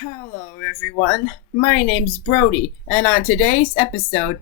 Hello everyone, my name's Brody, and on today's episode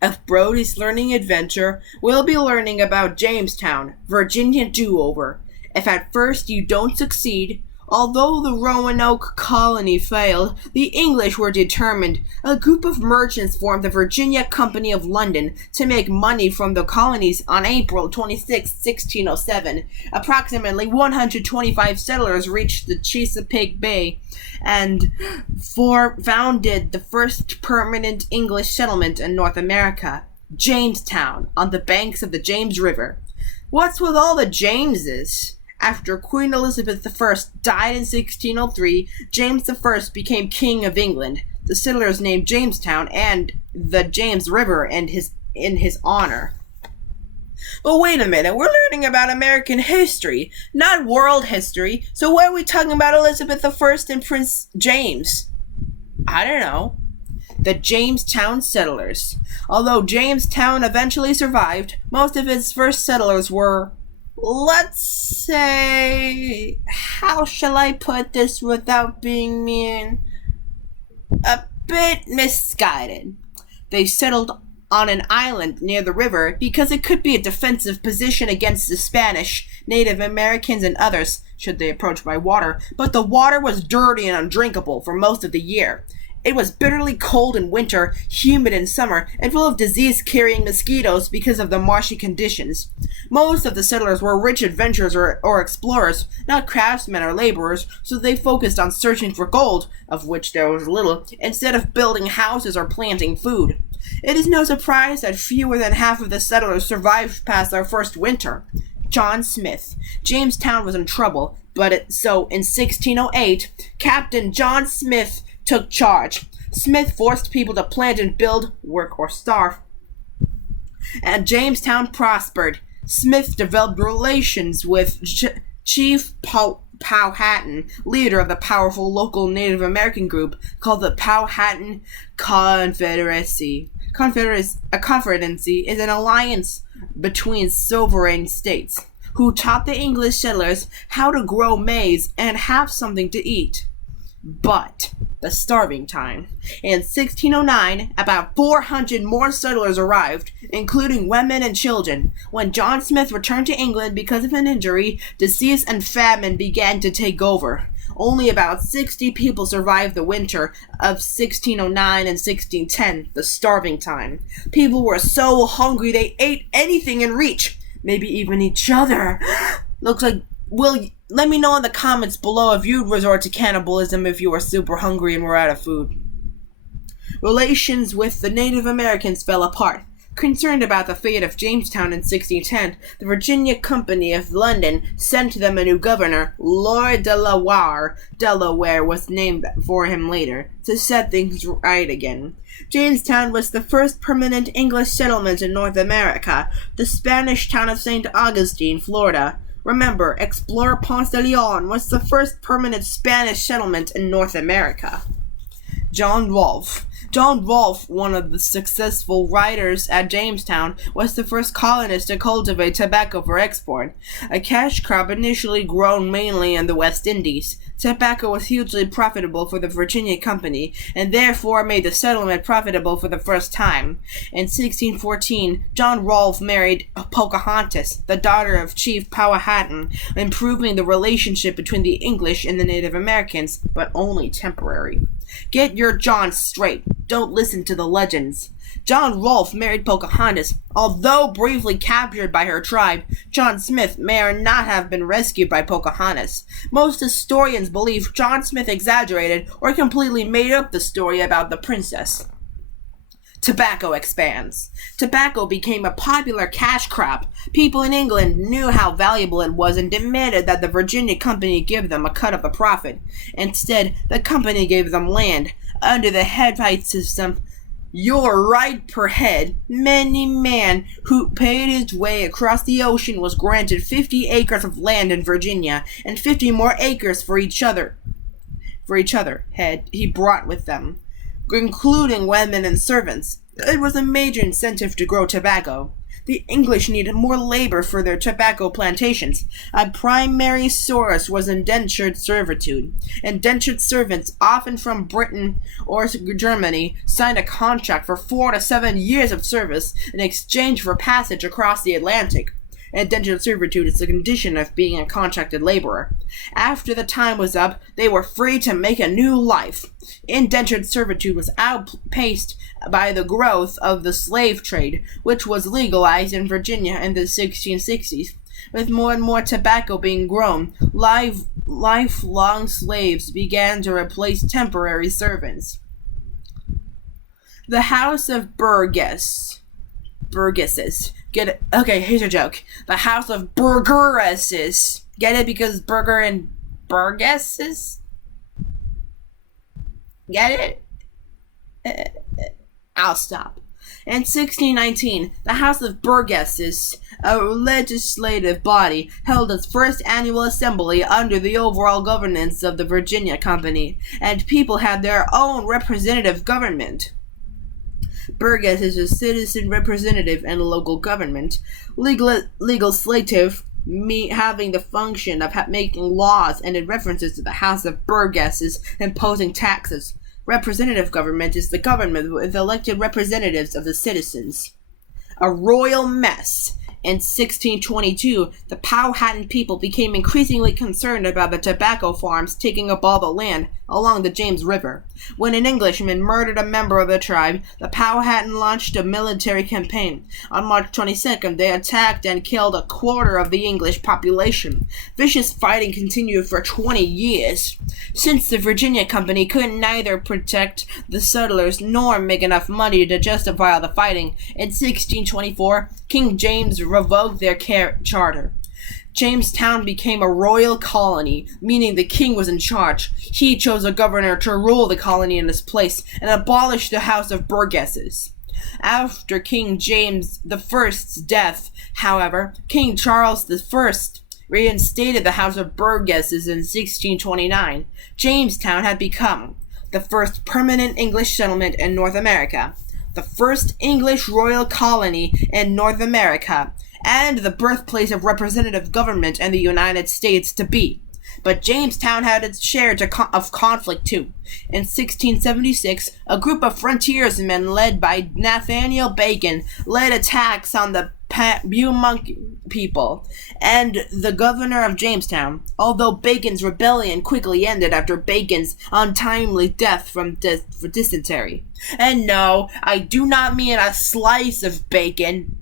of Brody's Learning Adventure, we'll be learning about Jamestown, Virginia do-over. If at first you don't succeed, although the Roanoke colony failed, the English were determined. A group of merchants formed the Virginia Company of London to make money from the colonies on April 26, 1607. Approximately 125 settlers reached the Chesapeake Bay and founded the first permanent English settlement in North America, Jamestown, on the banks of the James River. What's with all the Jameses? After Queen Elizabeth I died in 1603, James I became King of England. The settlers named Jamestown and the James River in his honor. But wait a minute, we're learning about American history, not world history, so why are we talking about Elizabeth I and Prince James? I don't know. The Jamestown settlers. Although Jamestown eventually survived, most of its first settlers were, let's say, how shall I put this without being mean? A bit misguided. They settled on an island near the river because it could be a defensive position against the Spanish, Native Americans, and others should they approach by water, but the water was dirty and undrinkable for most of the year. It was bitterly cold in winter, humid in summer, and full of disease-carrying mosquitoes because of the marshy conditions. Most of the settlers were rich adventurers or explorers, not craftsmen or laborers, so they focused on searching for gold, of which there was little, instead of building houses or planting food. It is no surprise that fewer than half of the settlers survived past their first winter. John Smith. Jamestown was in trouble, so in 1608, Captain John Smith took charge. Smith forced people to plant and build, work or starve, and Jamestown prospered. Smith developed relations with Chief Powhatan, leader of the powerful local Native American group called the Powhatan Confederacy. A confederacy is an alliance between sovereign states who taught the English settlers how to grow maize and have something to eat. But the starving time. In 1609, about 400 more settlers arrived, including women and children. When John Smith returned to England because of an injury, disease and famine began to take over. Only about 60 people survived the winter of 1609 and 1610, the starving time. People were so hungry they ate anything in reach, maybe even each other. Looks like, let me know in the comments below if you'd resort to cannibalism if you were super hungry and were out of food. Relations with the Native Americans fell apart. Concerned about the fate of Jamestown in 1610, the Virginia Company of London sent them a new governor, Lord Delaware. Delaware was named for him later, to set things right again. Jamestown was the first permanent English settlement in North America, the Spanish town of St. Augustine, Florida. Remember, Explorer Ponce de Leon was the first permanent Spanish settlement in North America. John Rolfe. John Rolfe, one of the successful writers at Jamestown, was the first colonist to cultivate tobacco for export, a cash crop initially grown mainly in the West Indies. Tobacco was hugely profitable for the Virginia Company, and therefore made the settlement profitable for the first time. In 1614, John Rolfe married Pocahontas, the daughter of Chief Powhatan, improving the relationship between the English and the Native Americans, but only temporary. Get your John straight. Don't listen to the legends. John Rolfe married Pocahontas. Although briefly captured by her tribe, John Smith may or not have been rescued by Pocahontas. Most historians believe John Smith exaggerated or completely made up the story about the princess. Tobacco expands. Tobacco became a popular cash crop. People in England knew how valuable it was and demanded that the Virginia Company give them a cut of the profit. Instead, the company gave them land. Under the head-height system, your right per head, many man who paid his way across the ocean was granted 50 acres of land in Virginia, and 50 more acres for each other head he brought with them, including women and servants. It was a major incentive to grow tobacco. The English needed more labor for their tobacco plantations. A primary source was indentured servitude. Indentured servants, often from Britain or Germany, signed a contract for 4 to 7 years of service in exchange for passage across the Atlantic. Indentured servitude is the condition of being a contracted laborer. After the time was up, they were free to make a new life. Indentured servitude was outpaced by the growth of the slave trade, which was legalized in Virginia in the 1660s. With more and more tobacco being grown, lifelong slaves began to replace temporary servants. The House of Burgesses. Get it? Okay, here's a joke. The House of Burgesses. Get it? Because burger and Burgesses? Get it? I'll stop. In 1619, the House of Burgesses, a legislative body, held its first annual assembly under the overall governance of the Virginia Company, and people had their own representative government. Burgess is a citizen representative and local government. Legislative, having the function of making laws, and in references to the House of Burgesses imposing taxes. Representative government is the government with elected representatives of the citizens. A royal mess. In 1622, the Powhatan people became increasingly concerned about the tobacco farms taking up all the land along the James River. When an Englishman murdered a member of the tribe, the Powhatan launched a military campaign. On March 22nd, they attacked and killed a quarter of the English population. Vicious fighting continued for 20 years. Since the Virginia Company could neither protect the settlers nor make enough money to justify all the fighting, in 1624, King James revoked their charter. Jamestown became a royal colony, meaning the king was in charge. He chose a governor to rule the colony in his place and abolished the House of Burgesses. After King James I's death, however, King Charles I reinstated the House of Burgesses in 1629. Jamestown had become the first permanent English settlement in North America, the first English royal colony in North America, and the birthplace of representative government in the United States to be. But Jamestown had its share of conflict too. In 1676, a group of frontiersmen led by Nathaniel Bacon led attacks on the Pamunkey people and the governor of Jamestown, although Bacon's rebellion quickly ended after Bacon's untimely death from dysentery. And no, I do not mean a slice of bacon.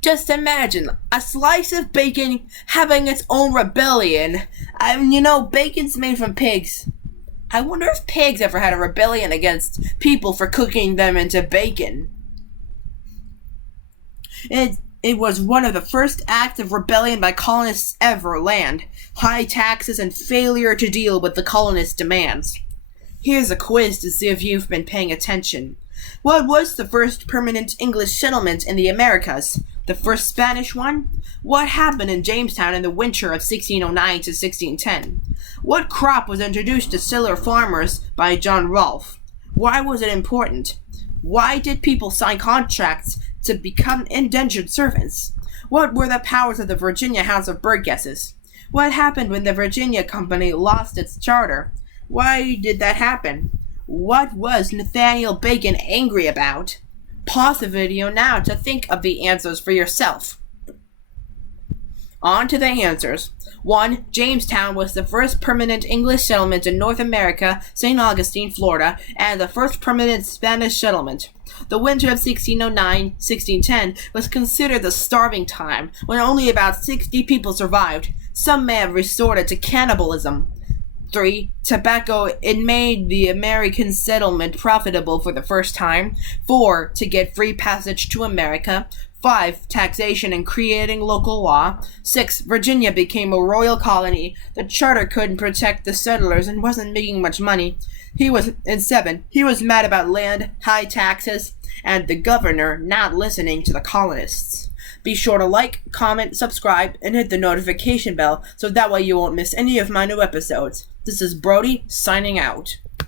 Just imagine a slice of bacon having its own rebellion. Bacon's made from pigs. I wonder if pigs ever had a rebellion against people for cooking them into bacon. It was one of the first acts of rebellion by colonists ever land. High taxes and failure to deal with the colonists' demands. Here's a quiz to see if you've been paying attention. What was the first permanent English settlement in the Americas? The first Spanish one? What happened in Jamestown in the winter of 1609 to 1610? What crop was introduced to Siller farmers by John Rolfe? Why was it important? Why did people sign contracts to become indentured servants? What were the powers of the Virginia House of Burgesses? What happened when the Virginia Company lost its charter? Why did that happen? What was Nathaniel Bacon angry about? Pause the video now to think of the answers for yourself. On to the answers. 1. Jamestown was the first permanent English settlement in North America, St. Augustine, Florida, and the first permanent Spanish settlement. The winter of 1609-1610 was considered the starving time, when only about 60 people survived. Some may have resorted to cannibalism. 3. Tobacco. It made the American settlement profitable for the first time. 4. To get free passage to America. 5. Taxation and creating local law. 6. Virginia became a royal colony. The charter couldn't protect the settlers and wasn't making much money. 7. He was mad about land, high taxes, and the governor not listening to the colonists. Be sure to like, comment, subscribe, and hit the notification bell so that way you won't miss any of my new episodes. This is Brody, signing out.